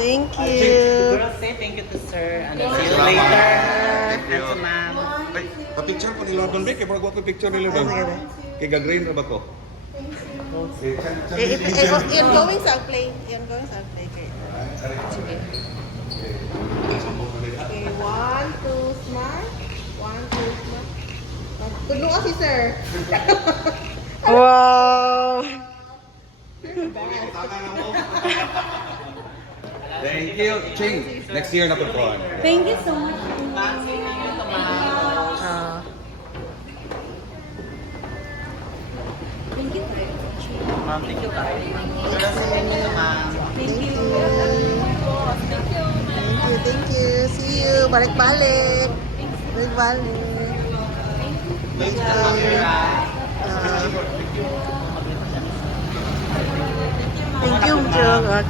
Thank you. Siguro say thank you to sir and see you later. Thank you. And to ma'am. Ay, pa-picture ko nila doon, Vic. Kaya parang ko picture nila doon. Sige. Kay gagrain na ba ko? Yan going sa play. Yan going sa play. Sige. Okay, 1, 2, smile. 1, 2, smile. Tudlo ka si sir. Wow! Thank you. Ching, next year na po po. Thank you so much. Thank you. Ma'am, thank you tayo. Thank you ma'am. Thank you. Thank you. See you. Balik-balik. Balik-balik. Thank you. Thank you, Jog.